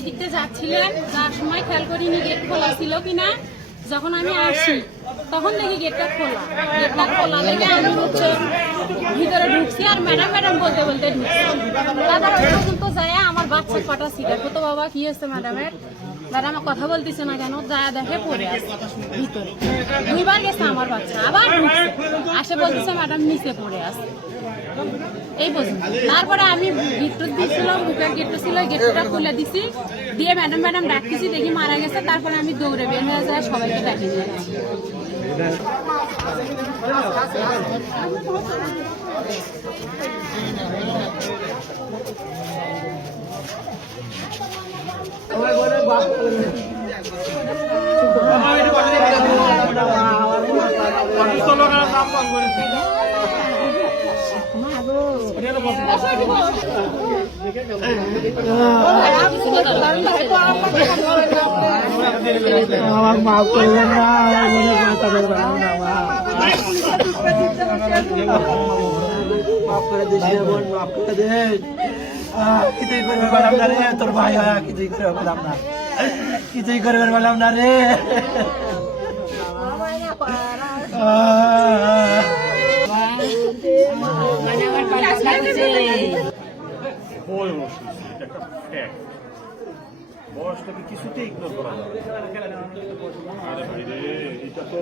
এই দিকতে যাচ্ছিলেন, যার সময় খেয়াল করিনি গেট খোলা ছিল কিনা। যখন আমি আসি তখন দেখি গেটটা খোলা দেখে আমি হচ্ছে ভিতরে ঢুকছি আর ম্যাডাম বলতে বলতে ঢুকছি। দাদার ওই পর্যন্ত যায় আমার বাচ্চা কটা সিটার তো বাবা কি হচ্ছে ম্যাডাম কথা বলতেছে না কেন, যা দেখে পড়ে আছে ভিতরে। দুইবার গেছে আমার বাচ্চা, আবার ঢুকছে, আসে বলতেছে ম্যাডাম নিচে পড়ে আছে। এই পর্যন্ত। তারপরে আমি গেট দিয়েছিলাম, বুকের গেট ছিল, গেটটা খুলে দিছি, দিয়ে ম্যাডাম ডাকতেছি, দেখি মারা গেছে। তারপরে আমি দৌড়ে বের হয়ে যায়, সবাইকে ডাকি দিয়েছি। আমার মাফ করবেন না, মাফ করে দিস, মাফ করে দে। কিছুই করবে বললাম না রে, তোর ভাই হয় কিছুই করবে বললাম না, কিছুই করবে বললাম না রে। বয়সটাকে কিছুতেই ইগনোর করা যাবে আরে ভাই রে, এটা তো